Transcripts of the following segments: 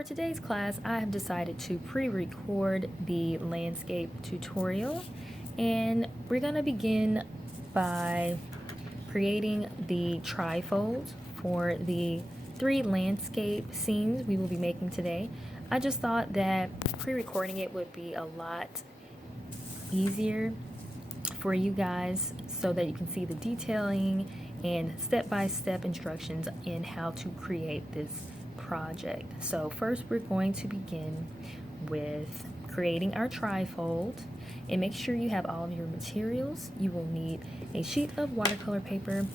For today's class, I have decided to pre-record the landscape tutorial, and we're going to begin by creating the trifold for the 3 landscape scenes we will be making today. I just thought that pre-recording it would be a lot easier for you guys so that you can see the detailing and step-by-step instructions in how to create this project. So first we're going to begin with creating our trifold, and make sure you have all of your materials. You will need a sheet of watercolor paper.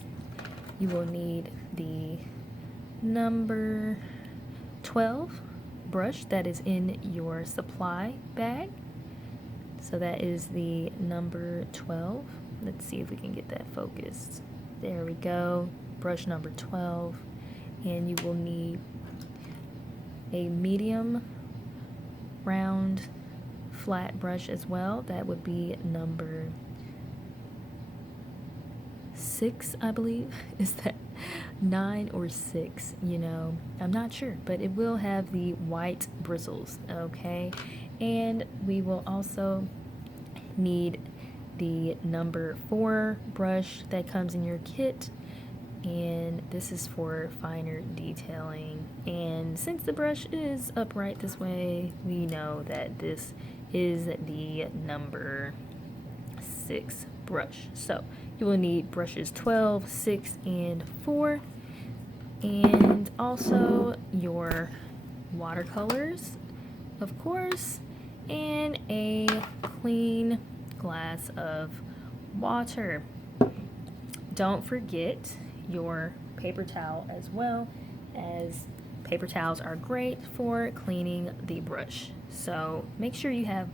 You will need the number 12 brush that is in your supply bag. So that is the number 12. Let's see if we can get that focused. There we go, brush number 12. And you will need a medium round flat brush as well. That would be number 6, I believe. Is that 9 or 6? You know, I'm not sure, but it will have the white bristles, okay? And we will also need the number 4 brush that comes in your kit, and this is for finer detailing. And since the brush is upright this way, we know that this is the number 6 brush. So you will need brushes 12, 6, and 4, and also your watercolors, of course, and a clean glass of water. Don't forget your paper towel as well, as paper towels are great for cleaning the brush. So make sure you have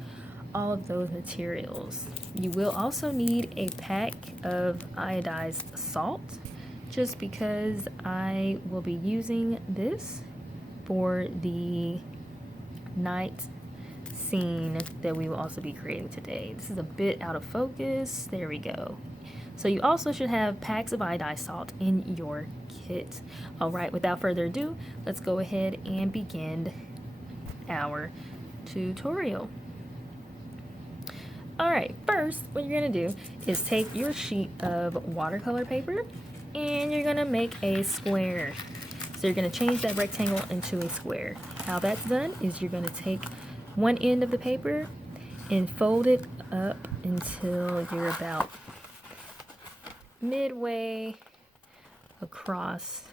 all of those materials. You will also need a pack of iodized salt, just because I will be using this for the night scene that we will also be creating today. This is a bit out of focus. There we go. So you also should have packs of iodized salt in your kit. All right, without further ado, let's go ahead and begin our tutorial. All right, first, what you're gonna do is take your sheet of watercolor paper and you're gonna make a square. So you're gonna change that rectangle into a square. How that's done is you're gonna take one end of the paper and fold it up until you're about midway across,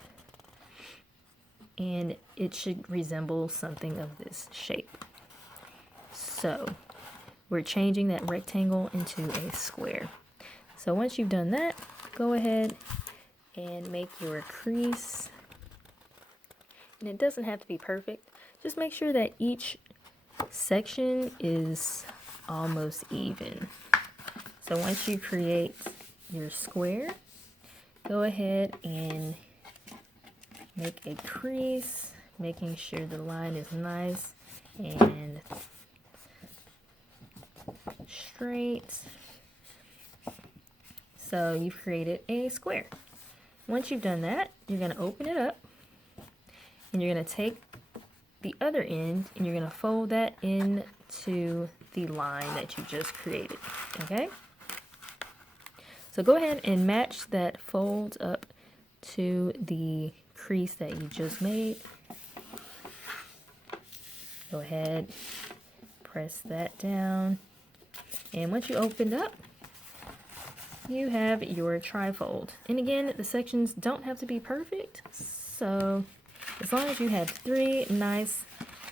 and it should resemble something of this shape. So we're changing that rectangle into a square. So once you've done that, go ahead and make your crease. And it doesn't have to be perfect. Just make sure that each section is almost even. So once you create your square, go ahead and make a crease, making sure the line is nice and straight. So you've created a square. Once you've done that, you're going to open it up and you're going to take the other end and you're going to fold that into the line that you just created, okay? So go ahead and match that fold up to the crease that you just made. Go ahead, press that down, and once you open up, you have your trifold. And again, the sections don't have to be perfect, so as long as you have 3 nice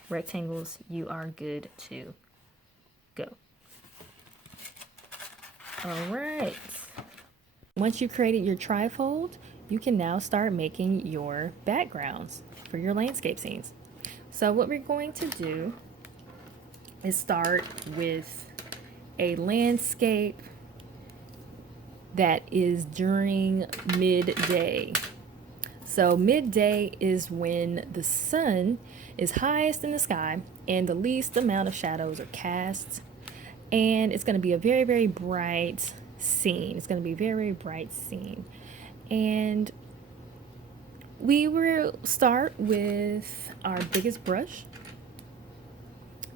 rectangles, you are good to go. All right. Once you've created your trifold, you can now start making your backgrounds for your landscape scenes. So what we're going to do is start with a landscape that is during midday. So midday is when the sun is highest in the sky and the least amount of shadows are cast, and it's going to be a very, very bright scene. It's going to be a very bright scene. And we will start with our biggest brush.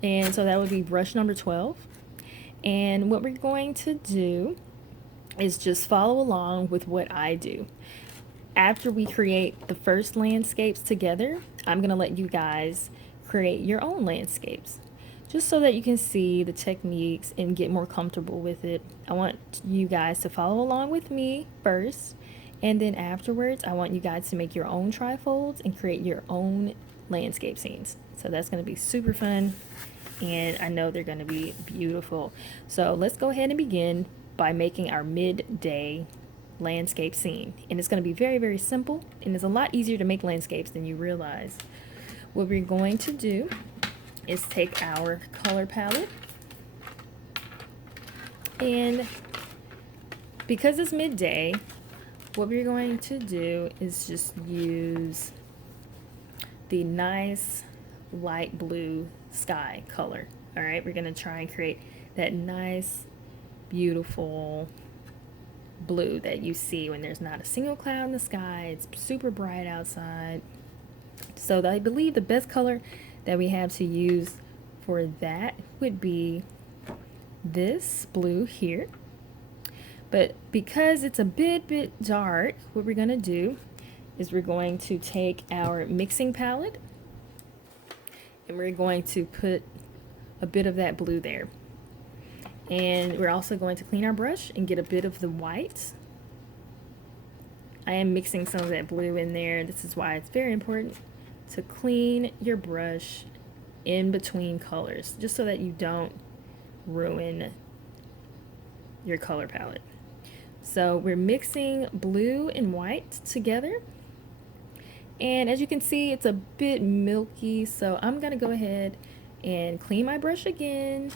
And so that would be brush number 12. And what we're going to do is just follow along with what I do. After we create the first landscapes together, I'm going to let you guys create your own landscapes, just so that you can see the techniques and get more comfortable with it. I want you guys to follow along with me first, and then afterwards I want you guys to make your own trifolds and create your own landscape scenes. So that's going to be super fun, and I know they're going to be beautiful. So let's go ahead and begin by making our midday landscape scene. And it's going to be very, very simple, and it's a lot easier to make landscapes than you realize. What we're going to do is take our color palette, and because it's midday, what we're going to do is just use the nice light blue sky color. All right, we're going to try and create that nice, beautiful blue that you see when there's not a single cloud in the sky. It's super bright outside. So I believe the best color that we have to use for that would be this blue here. But because it's a bit dark, what we're going to do is we're going to take our mixing palette and we're going to put a bit of that blue there. And we're also going to clean our brush and get a bit of the white. I am mixing some of that blue in there. This is why it's very important to clean your brush in between colors, just so that you don't ruin your color palette. So we're mixing blue and white together. And as you can see, it's a bit milky, so I'm going to go ahead and clean my brush again.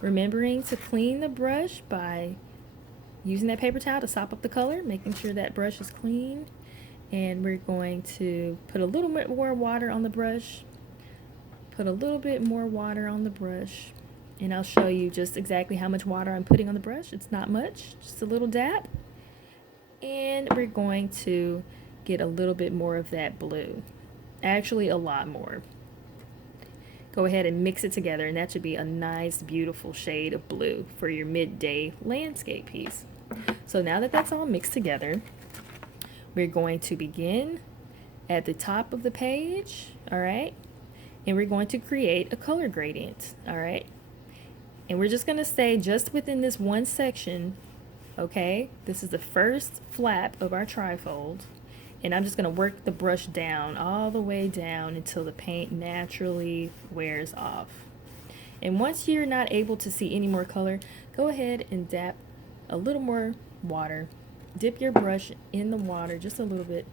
Remembering to clean the brush by using that paper towel to sop up the color, making sure that brush is clean. And we're going to put a little bit more water on the brush. Put a little bit more water on the brush. And I'll show you just exactly how much water I'm putting on the brush. It's not much, just a little dab. And we're going to get a little bit more of that blue. Actually, a lot more. Go ahead and mix it together, and that should be a nice, beautiful shade of blue for your midday landscape piece. So now that that's all mixed together, we're going to begin at the top of the page, all right? And we're going to create a color gradient, all right? And we're just gonna stay just within this one section, okay? This is the first flap of our trifold. And I'm just gonna work the brush down, all the way down until the paint naturally wears off. And once you're not able to see any more color, go ahead and dab a little more water. Dip your brush in the water just a little bit.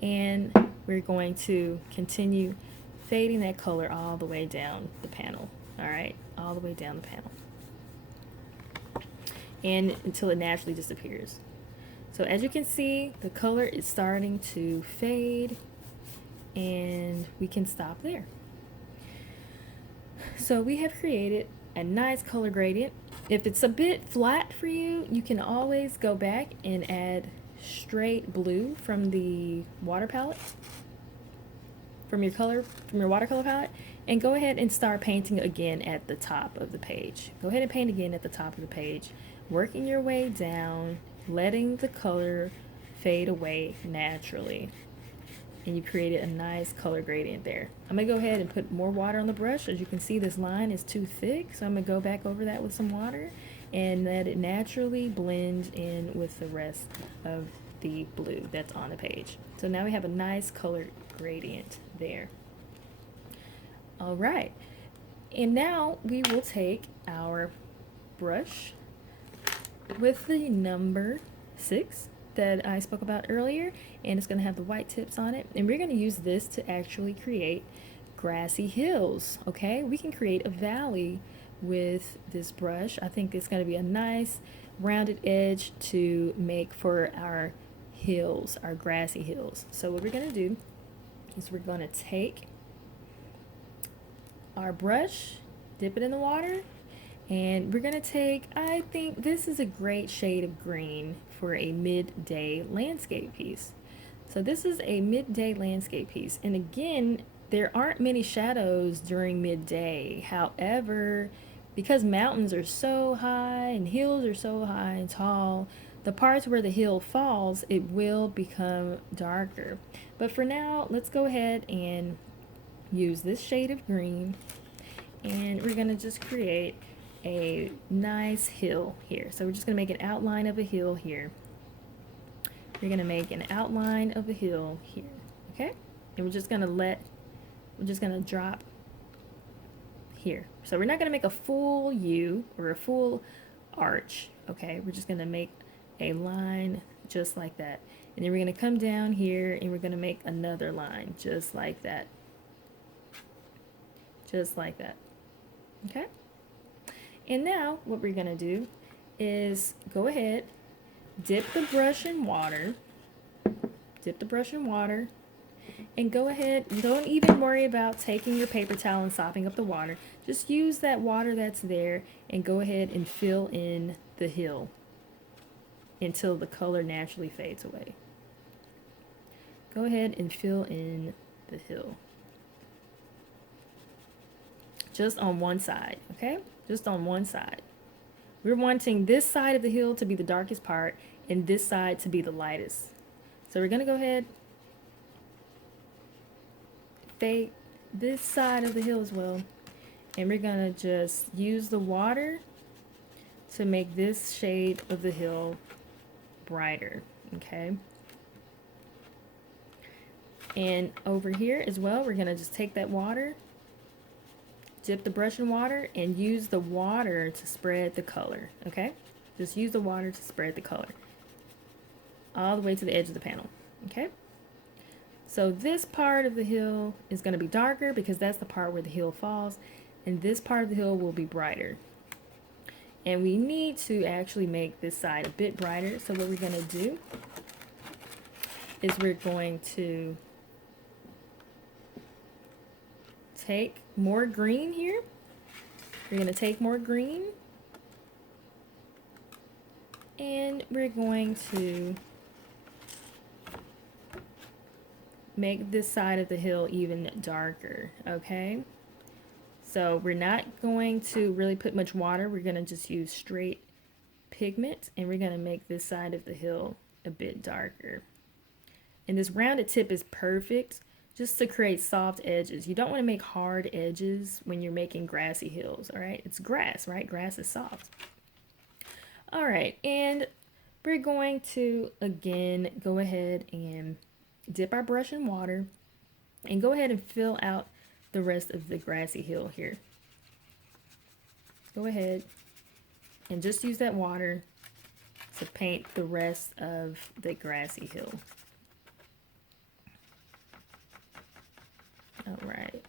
And we're going to continue fading that color all the way down the panel. All right, all the way down the panel. And until it naturally disappears. So as you can see, the color is starting to fade, and we can stop there. So we have created a nice color gradient. If it's a bit flat for you, you can always go back and add straight blue from the water palette, from your watercolor palette, and go ahead and start painting again at the top of the page. Go ahead and paint again at the top of the page, working your way down, letting the color fade away naturally. And you created a nice color gradient there. I'm gonna go ahead and put more water on the brush. As you can see, this line is too thick, so I'm gonna go back over that with some water and let it naturally blend in with the rest of the blue that's on the page. So now we have a nice color gradient there. All right, and now we will take our brush with the number 6 that I spoke about earlier, and it's going to have the white tips on it, and we're going to use this to actually create grassy hills. Okay, we can create a valley with this brush. I think it's going to be a nice rounded edge to make for our hills, our grassy hills. So what we're going to do is we're going to take our brush, dip it in the water, and we're going to take, I think this is a great shade of green for a midday landscape piece. So this is a midday landscape piece. And again, there aren't many shadows during midday. However, because mountains are so high and hills are so high and tall, the parts where the hill falls, it will become darker. But for now, let's go ahead and use this shade of green, and we're gonna just create a nice hill here. So we're just gonna make an outline of a hill here. We're gonna make an outline of a hill here, okay? And we're just gonna drop here. So we're not gonna make a full U or a full arch, okay? We're just gonna make a line just like that. And then we're gonna come down here and we're gonna make another line just like that. Just like that, okay? And now what we're gonna do is go ahead, dip the brush in water, and go ahead, don't even worry about taking your paper towel and sopping up the water. Just use that water that's there and go ahead and fill in the hill until the color naturally fades away. Go ahead and fill in the hill. Just on one side, okay? Just on one side. We're wanting this side of the hill to be the darkest part and this side to be the lightest. So we're gonna go ahead, fade this side of the hill as well, and we're gonna just use the water to make this shade of the hill brighter, okay? And over here as well, we're gonna just take that water, dip the brush in water, and use the water to spread the color, okay? Just use the water to spread the color all the way to the edge of the panel, okay? So this part of the hill is going to be darker because that's the part where the hill falls, and this part of the hill will be brighter. And we need to actually make this side a bit brighter. So what we're going to do is we're going to take more green here. We're going to take more green, and we're going to make this side of the hill even darker, okay? So we're not going to really put much water. We're going to just use straight pigment, and we're going to make this side of the hill a bit darker. And this rounded tip is perfect just to create soft edges. You don't want to make hard edges when you're making grassy hills, all right? It's grass, right? Grass is soft. All right, and we're going to, again, go ahead and dip our brush in water and go ahead and fill out the rest of the grassy hill here. Go ahead and just use that water to paint the rest of the grassy hill. All right.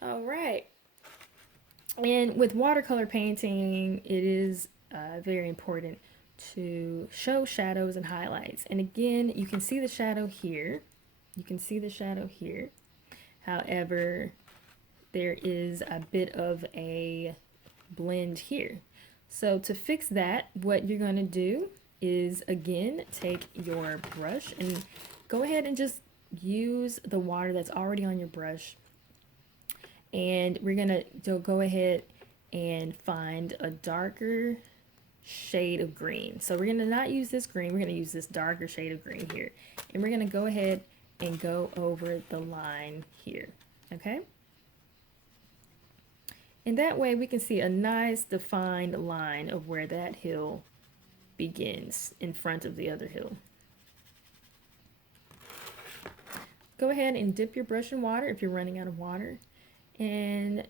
All right. And with watercolor painting, it is very important to show shadows and highlights. And again, you can see the shadow here. You can see the shadow here. However, there is a bit of a blend here. So to fix that, what you're going to do is, again, take your brush and go ahead and just use the water that's already on your brush. And we're going to go ahead and find a darker shade of green. So we're going to not use this green, we're going to use this darker shade of green here. And we're going to go ahead and go over the line here, okay? And that way we can see a nice defined line of where that hill begins in front of the other hill. Go ahead and dip your brush in water if you're running out of water, and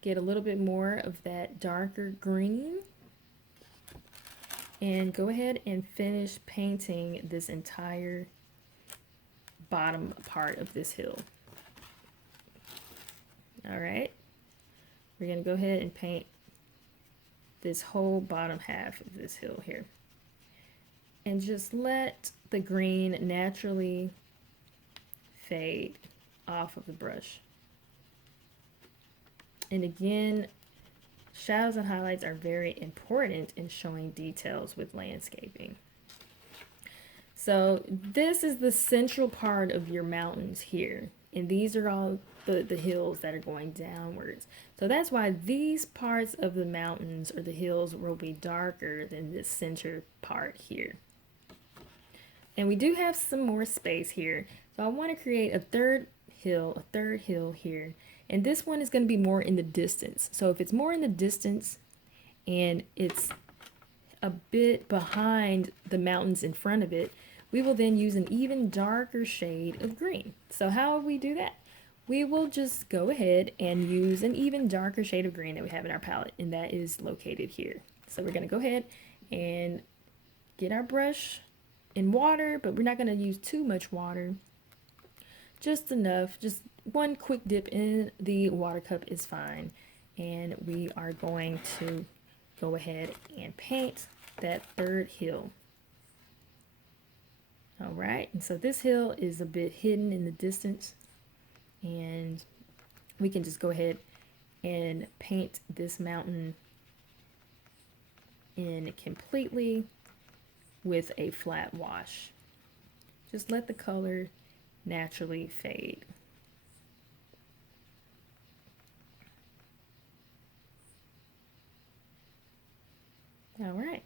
get a little bit more of that darker green. And go ahead and finish painting this entire bottom part of this hill. All right, we're going to go ahead and paint this whole bottom half of this hill here. And just let the green naturally fade off of the brush. And again, shadows and highlights are very important in showing details with landscaping. So this is the central part of your mountains here. And these are all the hills that are going downwards. So that's why these parts of the mountains or the hills will be darker than this center part here. And we do have some more space here. So I want to create a third hill here. And this one is going to be more in the distance. So if it's more in the distance and it's a bit behind the mountains in front of it, we will then use an even darker shade of green. So how will we do that? We will just go ahead and use an even darker shade of green that we have in our palette, and that is located here. So we're going to go ahead and get our brush in water, but we're not going to use too much water. Just enough, just one quick dip in the water cup is fine. And we are going to go ahead and paint that third hill. All right, and so this hill is a bit hidden in the distance, and we can just go ahead and paint this mountain in completely with a flat wash. Just let the color naturally fade. All right.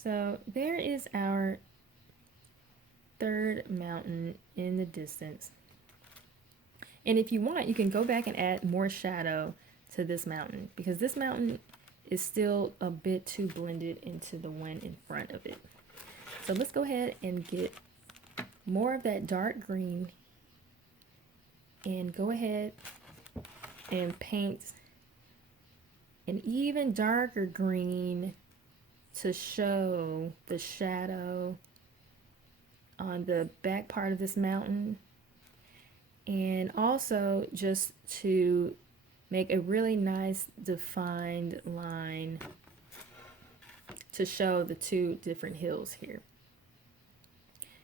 So there is our third mountain in the distance. And if you want, you can go back and add more shadow to this mountain, because this mountain is still a bit too blended into the one in front of it. So let's go ahead and get more of that dark green and go ahead and paint an even darker green to show the shadow on the back part of this mountain, and also just to make a really nice defined line to show the two different hills here.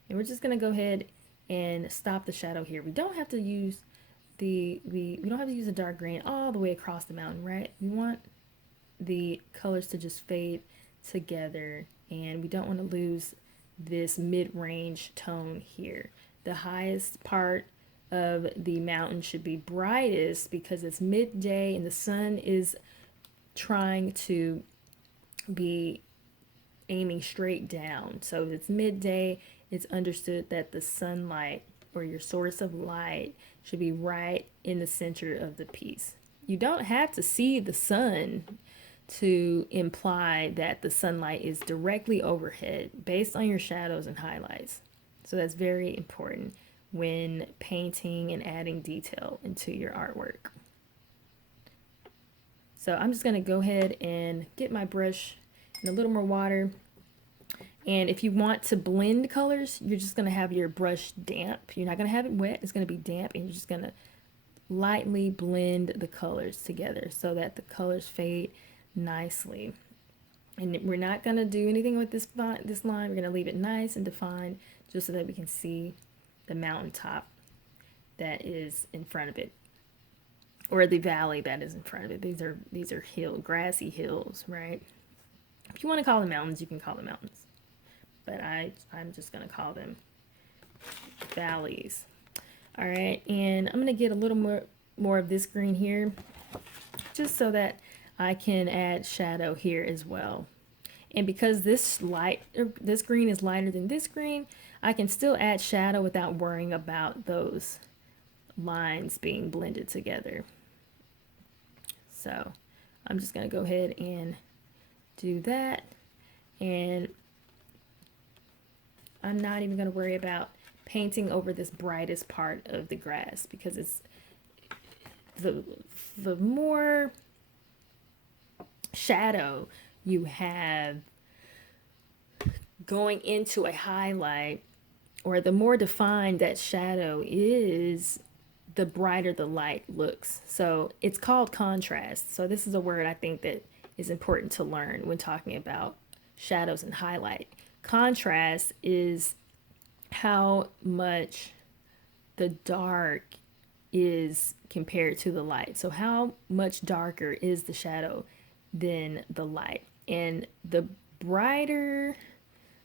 And we're just going to go ahead and stop the shadow here. We don't have to use we don't have to use the dark green all the way across the mountain, right? We want the colors to just fade together, and we don't want to lose this mid-range tone here. The highest part of the mountain should be brightest because it's midday and the sun is trying to be aiming straight down. So if it's midday, it's understood that the sunlight or your source of light should be right in the center of the piece. You don't have to see the sun to imply that the sunlight is directly overhead based on your shadows and highlights. So that's very important when painting and adding detail into your artwork. So I'm just going to go ahead and get my brush in a little more water. And if you want to blend colors, you're just going to have your brush damp. You're not going to have it wet. It's going to be damp, and you're just going to lightly blend the colors together so that the colors fade nicely. And we're not going to do anything with this line. We're going to leave it nice and defined just so that we can see the mountaintop that is in front of it, or the valley that is in front of it. These are grassy hills, right? If you want to call them mountains, you can call them mountains, but I'm just going to call them valleys. All right, and I'm going to get a little more of this green here, just so that I can add shadow here as well. And because this green is lighter than this green, I can still add shadow without worrying about those lines being blended together. So I'm just going to go ahead and do that. And I'm not even going to worry about painting over this brightest part of the grass, because it's the more shadow you have going into a highlight, or the more defined that shadow is, the brighter the light looks. So it's called contrast. So this is a word I think that is important to learn when talking about shadows and highlight. Contrast is how much the dark is compared to the light. So how much darker is the shadow than the light? And the brighter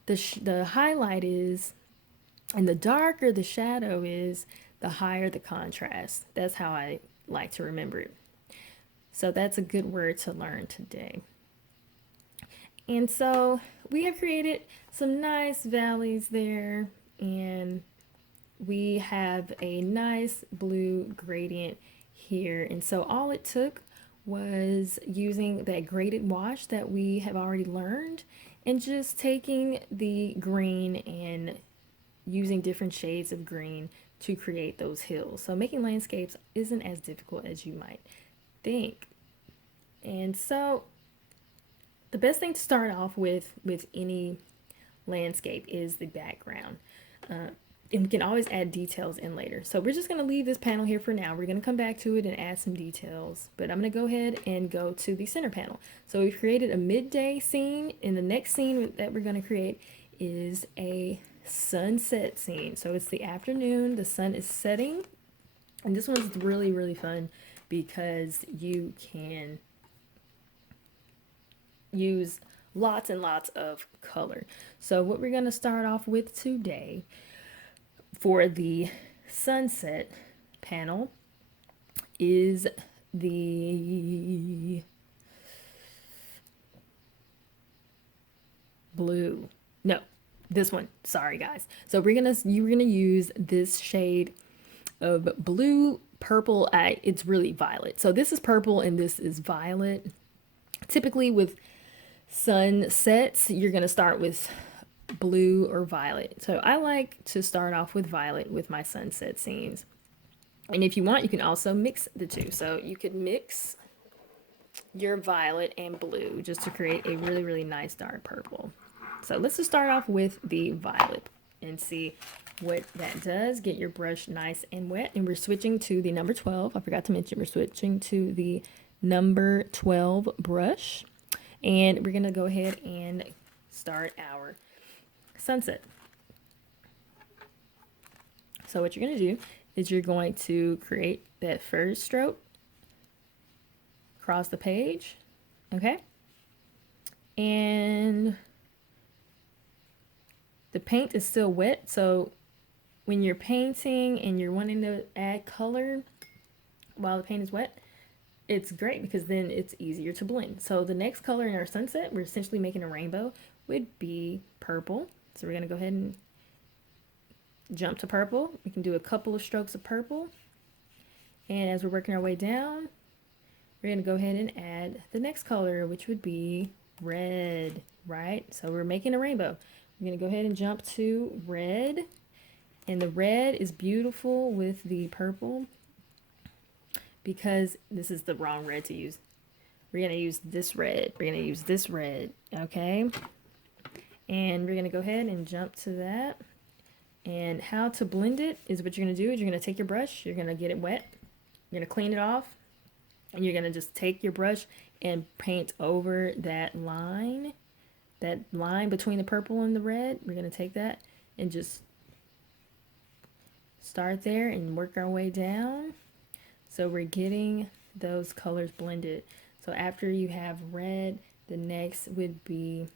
the highlight is, and the darker the shadow is, the higher the contrast. That's how I like to remember it. So that's a good word to learn today. And so we have created some nice valleys there, and we have a nice blue gradient here. And so all it took was using that graded wash that we have already learned, and just taking the green and using different shades of green to create those hills. So making landscapes isn't as difficult as you might think. And so the best thing to start off with any landscape is the background. And we can always add details in later. So we're just going to leave this panel here for now. We're going to come back to it and add some details. But I'm going to go ahead and go to the center panel. So we've created a midday scene, and the next scene that we're going to create is a sunset scene. So it's the afternoon, the sun is setting, and this one's really, really fun because you can use lots and lots of color. So what we're going to start off with today for the sunset panel is the blue. No, this one. Sorry, guys. So you're gonna use this shade of blue, purple. It's really violet. So this is purple and this is violet. Typically with sunsets, you're gonna start with blue or violet. So I like to start off with violet with my sunset scenes. And if you want, you can also mix the two. So you could mix your violet and blue just to create a really, really nice dark purple. So let's just start off with the violet and see what that does. Get your brush nice and wet. And we're switching to the number 12. I forgot to mention we're switching to the number 12 brush. And we're going to go ahead and start our sunset. So what you're going to do is you're going to create that first stroke across the page, okay? And the paint is still wet, so when you're painting and you're wanting to add color while the paint is wet, it's great because then it's easier to blend. So the next color in our sunset, we're essentially making a rainbow, would be purple. So we're going to go ahead and jump to purple. We can do a couple of strokes of purple. And as we're working our way down, we're going to go ahead and add the next color, which would be red, right? So we're making a rainbow. We're going to go ahead and jump to red. And the red is beautiful with the purple because this is the wrong red to use. We're going to use this red. We're going to use this red, okay? And we're going to go ahead and jump to that. And how to blend it is what you're going to do is you're going to take your brush, you're going to get it wet, you're going to clean it off, and you're going to just take your brush and paint over that line between the purple and the red. We're going to take that and just start there and work our way down. So we're getting those colors blended. So after you have red, the next would be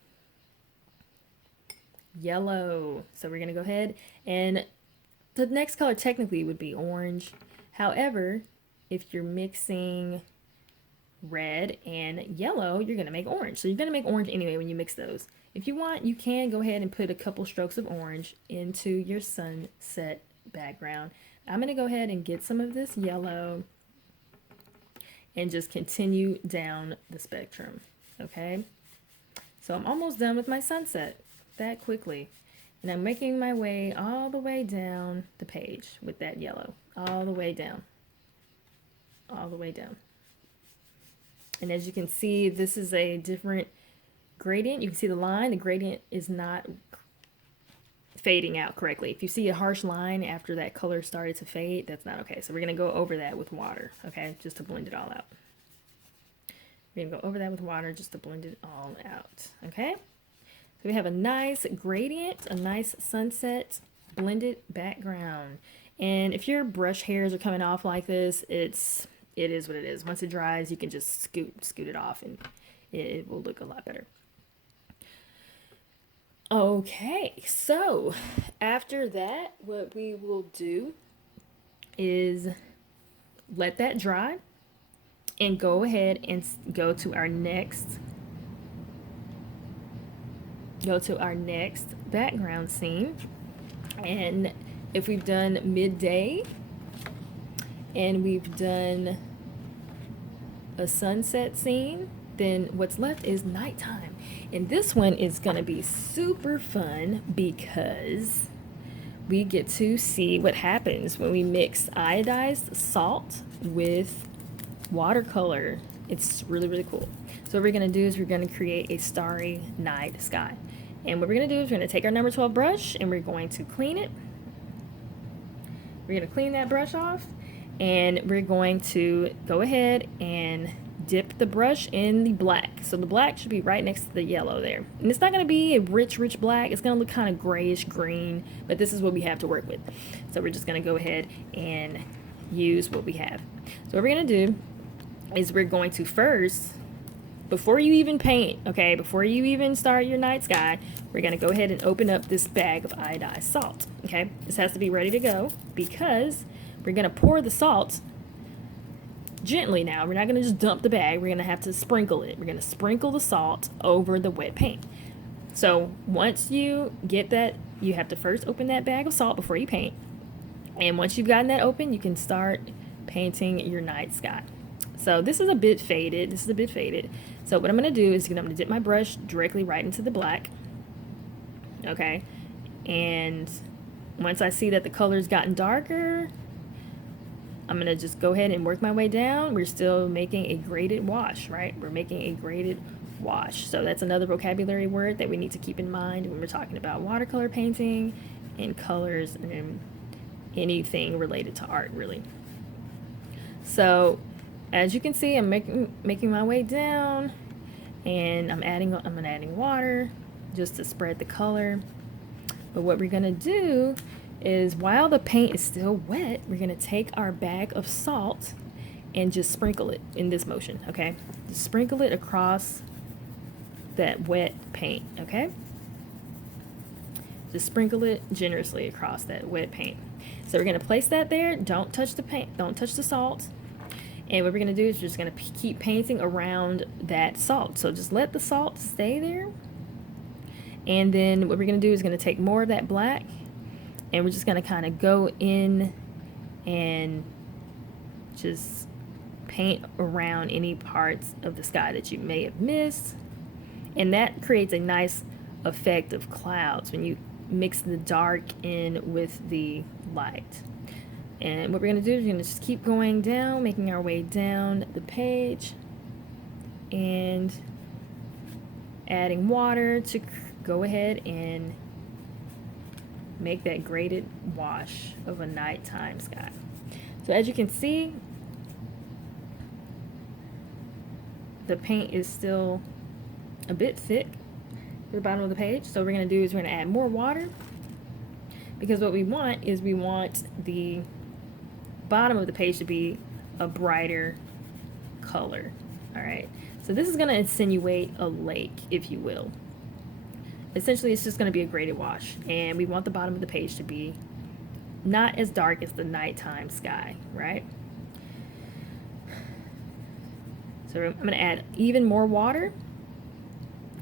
yellow. So we're going to go ahead and the next color technically would be orange. However, if you're mixing red and yellow, you're going to make orange. So you're going to make orange anyway when you mix those. If you want, you can go ahead and put a couple strokes of orange into your sunset background. I'm going to go ahead and get some of this yellow and just continue down the spectrum. Okay. So I'm almost done with my sunset that quickly. And I'm making my way all the way down the page with that yellow. All the way down. All the way down. And as you can see, this is a different gradient. You can see the line. The gradient is not fading out correctly. If you see a harsh line after that color started to fade, that's not okay. So we're going to go over that with water, okay, just to blend it all out. We're going to go over that with water just to blend it all out, okay? So we have a nice gradient, a nice sunset blended background. And if your brush hairs are coming off like this, it is what it is. Once it dries, you can just scoot it off and it will look a lot better. Okay, so after that, what we will do is let that dry and go ahead and go to our next background scene. And if we've done midday and we've done a sunset scene, then what's left is nighttime. And this one is going to be super fun because we get to see what happens when we mix iodized salt with watercolor. It's really, really cool. So what we're going to do is we're going to create a starry night sky. And what we're going to do is we're going to take our number 12 brush and we're going to clean it. We're going to clean that brush off and we're going to go ahead and dip the brush in the black. So the black should be right next to the yellow there. And it's not going to be a rich black. It's going to look kind of grayish green, but this is what we have to work with. So we're just going to go ahead and use what we have. So what we're going to do is we're going to first, before you even paint, okay, before you even start your night sky, we're going to go ahead and open up this bag of iodized salt, okay? This has to be ready to go because we're going to pour the salt gently now. We're not going to just dump the bag. We're going to have to sprinkle it. We're going to sprinkle the salt over the wet paint. So once you get that, you have to first open that bag of salt before you paint. And once you've gotten that open, you can start painting your night sky. So this is a bit faded. So what I'm going to do is I'm going to dip my brush directly right into the black. Okay. And once I see that the color's gotten darker, I'm going to just go ahead and work my way down. We're still making a graded wash, right? We're making a graded wash. So that's another vocabulary word that we need to keep in mind when we're talking about watercolor painting and colors and anything related to art, really. So as you can see, I'm making my way down, and I'm adding water just to spread the color. But what we're gonna do is, while the paint is still wet, we're gonna take our bag of salt and just sprinkle it in this motion, okay? Just sprinkle it across that wet paint, okay? Just sprinkle it generously across that wet paint. So we're gonna place that there. Don't touch the paint, don't touch the salt. And what we're going to do is we're just going to keep painting around that salt. So just let the salt stay there. And then what we're going to do is going to take more of that black, and we're just going to kind of go in and just paint around any parts of the sky that you may have missed. And that creates a nice effect of clouds when you mix the dark in with the light. And what we're going to do is we're going to just keep going down, making our way down the page and adding water to go ahead and make that graded wash of a nighttime sky. So as you can see, the paint is still a bit thick at the bottom of the page. So what we're going to do is we're going to add more water, because what we want is we want the bottom of the page to be a brighter color. All right, so this is going to insinuate a lake, if you will. Essentially, it's just going to be a graded wash, and we want the bottom of the page to be not as dark as the nighttime sky, right? So I'm going to add even more water,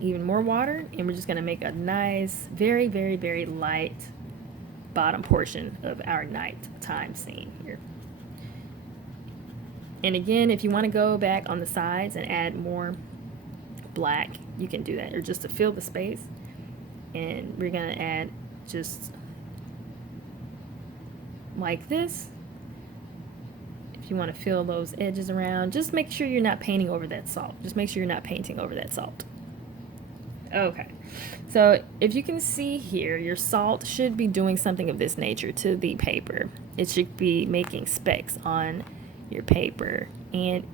and we're just going to make a nice, very, very, very light bottom portion of our nighttime scene here. And again, if you want to go back on the sides and add more black, you can do that, or just to fill the space. And we're going to add just like this. If you want to fill those edges around, just make sure you're not painting over that salt. Just make sure you're not painting over that salt. Okay, so if you can see here, your salt should be doing something of this nature to the paper. It should be making specks on your paper, and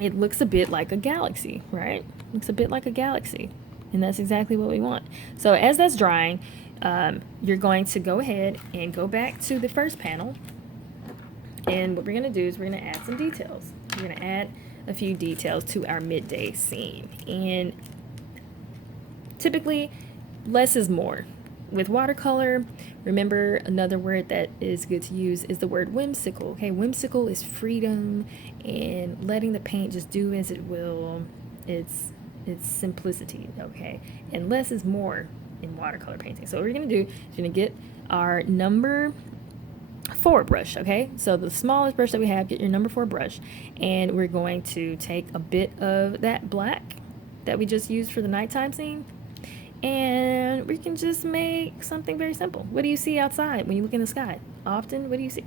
it looks a bit like a galaxy, right? Looks a bit like a galaxy, and that's exactly what we want. So as that's drying, you're going to go ahead and go back to the first panel, and what we're going to do is we're going to add some details. We're going to add a few details to our midday scene. And typically less is more. With watercolor, remember another word that is good to use is the word whimsical. Okay, whimsical is freedom and letting the paint just do as it will. It's simplicity, okay? And less is more in watercolor painting. So what we're gonna do is we're gonna get our number 4 brush, okay? So the smallest brush that we have, get your number 4 brush, and we're going to take a bit of that black that we just used for the nighttime scene, and we can just make something very simple. What do you see outside when you look in the sky? Often, what do you see?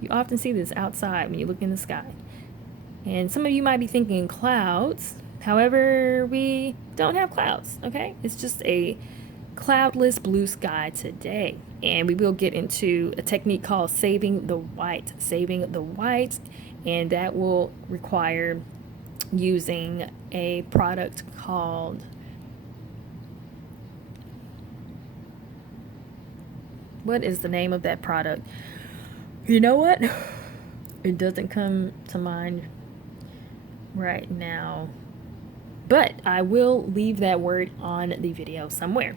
You often see this outside when you look in the sky. And some of you might be thinking clouds. However, we don't have clouds, okay? It's just a cloudless blue sky today. And we will get into a technique called saving the white. Saving the white, and that will require using a product called what is the name of that product? You know what? It doesn't come to mind right now. But I will leave that word on the video somewhere.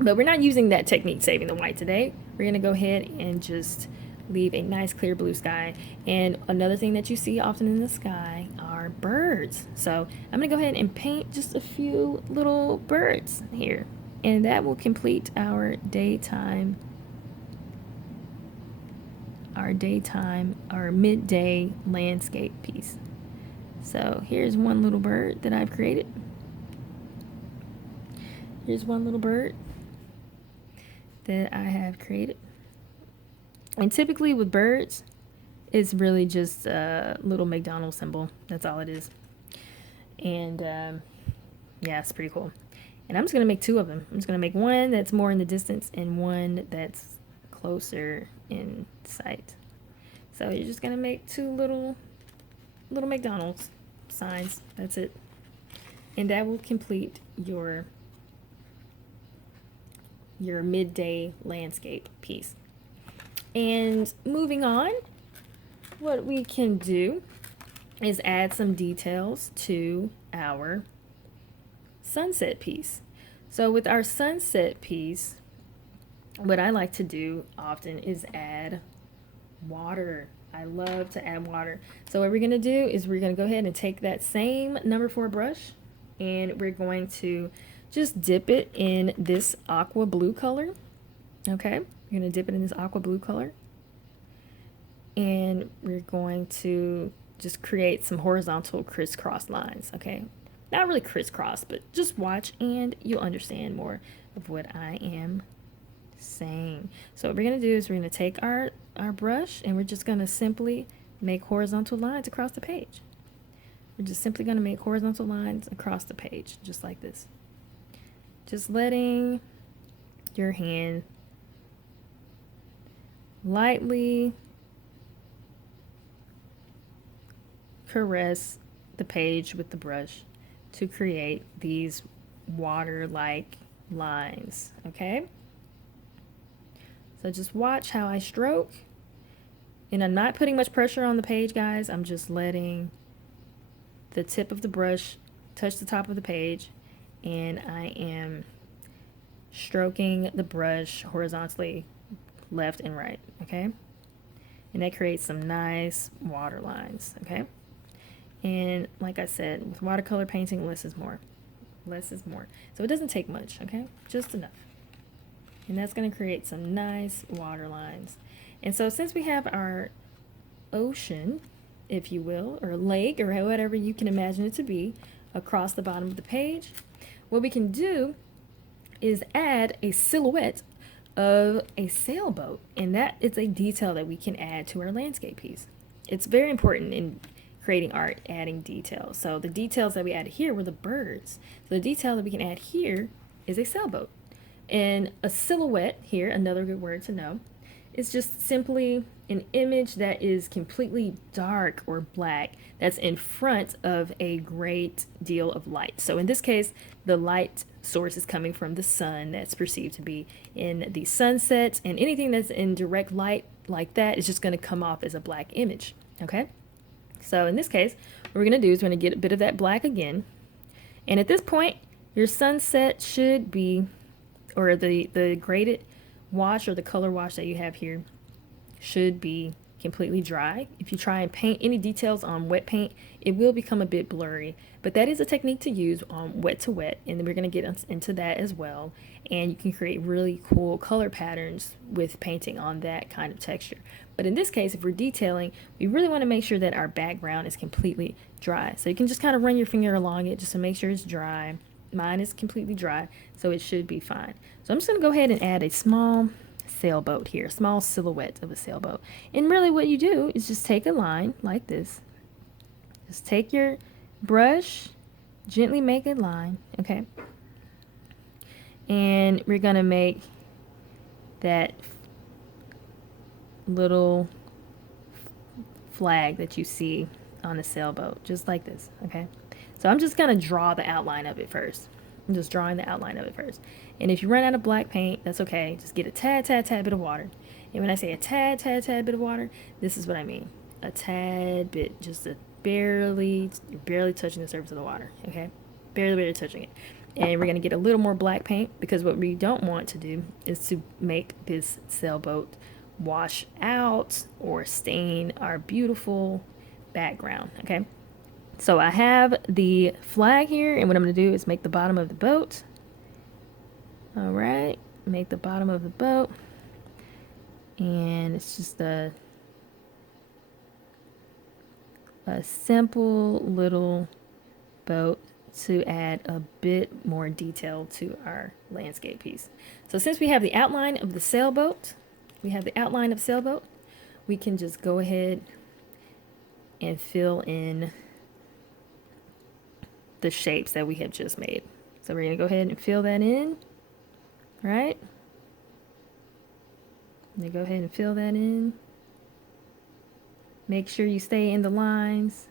But we're not using that technique, saving the white, today. We're going to go ahead and just leave a nice clear blue sky. And another thing that you see often in the sky are birds. So I'm going to go ahead and paint just a few little birds here. And that will complete our midday landscape piece. So here's one little bird that I've created. Here's one little bird that I have created. And typically with birds, it's really just a little McDonald's symbol. That's all it is. And yeah, it's pretty cool. And I'm just going to make 2 of them. I'm just going to make one that's more in the distance and one that's closer in sight. So you're just going to make 2 little McDonald's signs. That's it. And that will complete your midday landscape piece. And moving on, what we can do is add some details to our sunset piece. So with our sunset piece, what I like to do often is add water. I love to add water. So what we're going to do is we're going to go ahead and take that same number 4 brush, and we're going to just dip it in this aqua blue color. Okay, we're going to dip it in this aqua blue color, and we're going to just create some horizontal crisscross lines. Okay, not really crisscross, but just watch and you'll understand more of what I am saying. So what we're going to do is we're going to take our brush, and we're just going to simply make horizontal lines across the page. We're just simply going to make horizontal lines across the page, just like this. Just letting your hand lightly caress the page with the brush to create these water-like lines, okay? So just watch how I stroke, and I'm not putting much pressure on the page, guys. I'm just letting the tip of the brush touch the top of the page, and I am stroking the brush horizontally left and right, okay? And that creates some nice water lines, okay? And like I said, with watercolor painting, less is more. Less is more. So it doesn't take much, okay? Just enough. And that's going to create some nice water lines. And so since we have our ocean, if you will, or lake, or whatever you can imagine it to be, across the bottom of the page, what we can do is add a silhouette of a sailboat. And that is a detail that we can add to our landscape piece. It's very important in creating art, adding details. So the details that we added here were the birds. So the detail that we can add here is a sailboat. And a silhouette here, another good word to know, is just simply an image that is completely dark or black that's in front of a great deal of light. So in this case, the light source is coming from the sun that's perceived to be in the sunset, and anything that's in direct light like that is just going to come off as a black image, okay? So in this case, what we're going to do is we're going to get a bit of that black again, and at this point, Your sunset should be, or the graded wash or the color wash that you have here should be completely dry. If you try and paint any details on wet paint, it will become a bit blurry, but that is a technique to use on wet to wet, and then we're going to get into that as well. And you can create really cool color patterns with painting on that kind of texture. But in this case, if we're detailing, we really want to make sure that our background is completely dry. So you can just kind of run your finger along it just to make sure it's dry. Mine is completely dry, so it should be fine. So I'm just going to go ahead and add a small sailboat here, small silhouette of a sailboat. And really what you do is just take a line like this. Just take your brush, gently make a line, okay? And we're going to make that little flag that you see on the sailboat, just like this, okay? So I'm just going to draw the outline of it first. I'm just drawing the outline of it first. And if you run out of black paint, that's okay. Just get a tad bit of water. And when I say a tad bit of water, this is what I mean. A tad bit, just a barely touching the surface of the water, okay? Barely touching it. And we're going to get a little more black paint, because what we don't want to do is to make this sailboat wash out or stain our beautiful background, okay? So I have the flag here, and what I'm going to do is make the bottom of the boat. All right, make the bottom of the boat, and it's just a simple little boat to add a bit more detail to our landscape piece. So since we have the outline of the sailboat, we can just go ahead and fill in the shapes that we have just made. So we're going to go ahead and fill that in, right? Go ahead and fill that in. Make sure you stay in the lines.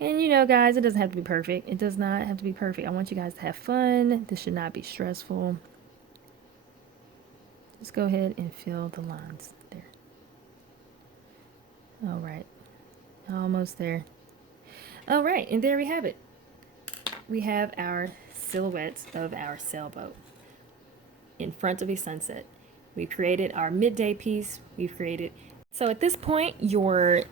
And you know, guys, it doesn't have to be perfect. It does not have to be perfect. I want you guys to have fun. This should not be stressful. Just go ahead and fill the lines there. All right. Almost there. All right, and there we have it. We have our silhouettes of our sailboat in front of a sunset. We've created our midday piece. So at this point, your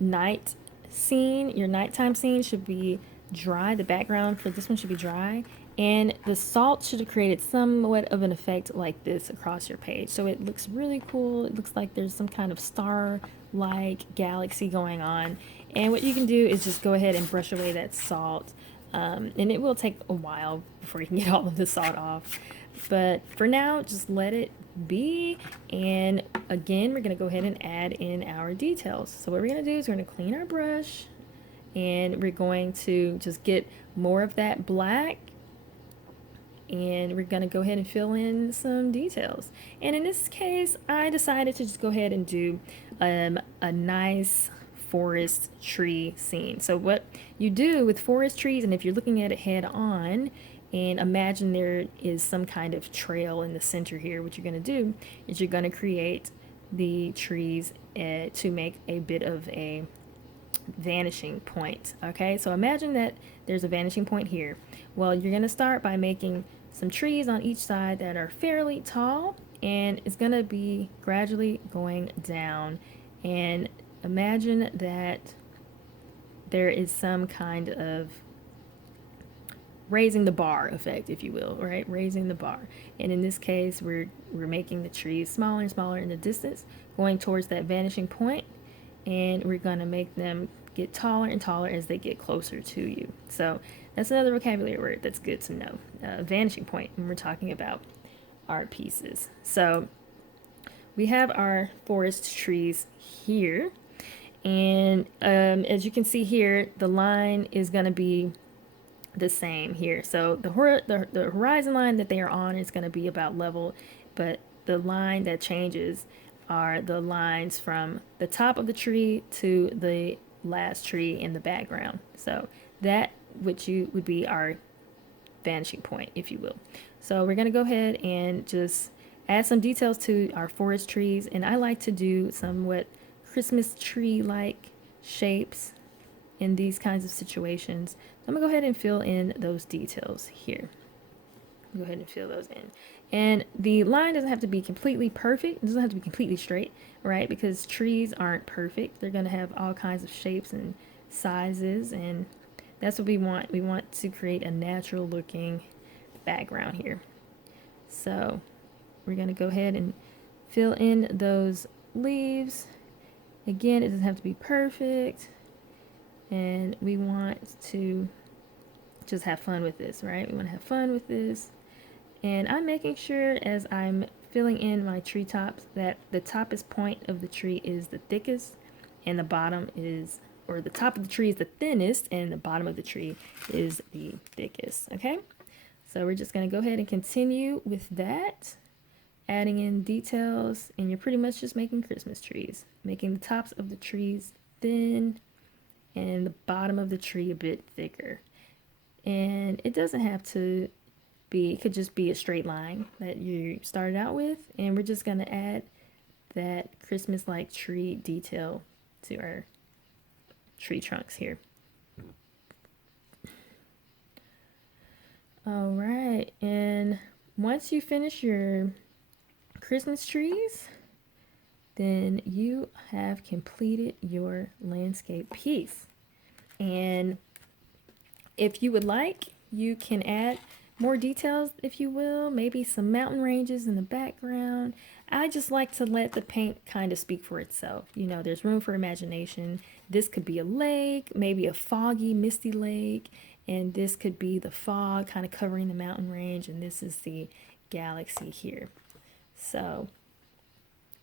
night scene, your nighttime scene should be dry. The background for this one should be dry. And the salt should have created somewhat of an effect like this across your page. So it looks really cool. It looks like there's some kind of star-like galaxy going on. And what you can do is just go ahead and brush away that salt. And it will take a while before you can get all of the salt off. But for now, just let it be. And again, we're going to go ahead and add in our details. So what we're going to do is we're going to clean our brush. And we're going to just get more of that black. And we're going to go ahead and fill in some details. And in this case, I decided to just go ahead and do a nice forest tree scene. So what you do with forest trees, and if you're looking at it head on, and imagine there is some kind of trail in the center here, what you're going to do is you're going to create the trees to make a bit of a vanishing point. Okay, so imagine that there's a vanishing point here. Well, you're going to start by making some trees on each side that are fairly tall, and it's going to be gradually going down. And imagine that there is some kind of raising the bar effect, if you will, right? Raising the bar. And in this case, we're making the trees smaller and smaller in the distance, going towards that vanishing point, and we're going to make them get taller and taller as they get closer to you. So that's another vocabulary word that's good to know. Vanishing point when we're talking about our pieces. So we have our forest trees here. And as you can see here, the line is going to be the same here. So the horizon line that they are on is going to be about level, but the line that changes are the lines from the top of the tree to the last tree in the background. So that would be our vanishing point, if you will. So we're going to go ahead and just add some details to our forest trees, and I like to do somewhat Christmas tree-like shapes in these kinds of situations. So I'm gonna go ahead and fill in those details here. Go ahead and fill those in. And the line doesn't have to be completely perfect. It doesn't have to be completely straight, right? Because trees aren't perfect. They're going to have all kinds of shapes and sizes, and that's what we want. We want to create a natural looking background here. So we're going to go ahead and fill in those leaves. Again, it doesn't have to be perfect, and we want to just have fun with this, right? We want to have fun with this. And I'm making sure as I'm filling in my tree tops that the toppest point of the tree is the thickest and the bottom is, or the top of the tree is the thinnest and the bottom of the tree is the thickest, okay? So we're just gonna go ahead and continue with that, adding in details, and you're pretty much just making Christmas trees, making the tops of the trees thin and the bottom of the tree a bit thicker. And it doesn't have to be, it could just be a straight line that you started out with, and we're just going to add that Christmas-like tree detail to our tree trunks here. All right, and once you finish your Christmas trees, then you have completed your landscape piece. And if you would like, you can add more details, if you will, maybe some mountain ranges in the background. I just like to let the paint kind of speak for itself. You know, there's room for imagination. This could be a lake, maybe a foggy, misty lake, and this could be the fog kind of covering the mountain range, and this is the galaxy here. So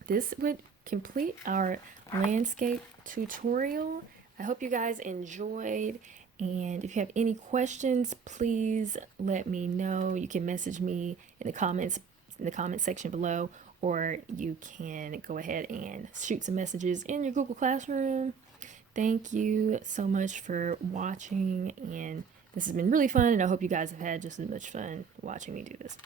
this would complete our landscape tutorial. I hope you guys enjoyed. And if you have any questions, please let me know. You can message me in the comments, in the comment section below, or you can go ahead and shoot some messages in your Google Classroom. Thank you so much for watching, and this has been really fun, and I hope you guys have had just as much fun watching me do this.